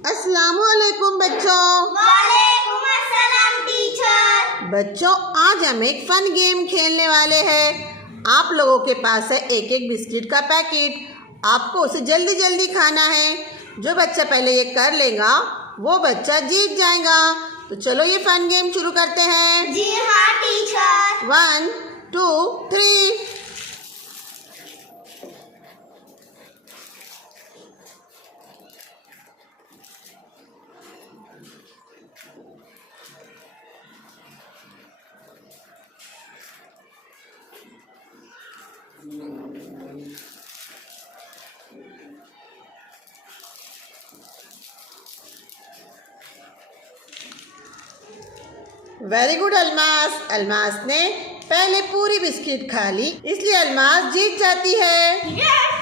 अस्सलामुअलैकुम बच्चों। वालेकुम अस्सलाम टीचर। बच्चों, आज हम एक फन गेम खेलने वाले हैं। आप लोगों के पास है एक एक बिस्किट का पैकेट। आपको उसे जल्दी जल्दी खाना है। जो बच्चा पहले ये कर लेगा वो बच्चा जीत जाएगा। तो चलो ये फन गेम शुरू करते हैं। जी हाँ teacher. 1 2 3। Very good Almas. Almas ने पहले पूरी बिस्किट खा ली, इसलिए अलमास जीत जाती है। यस।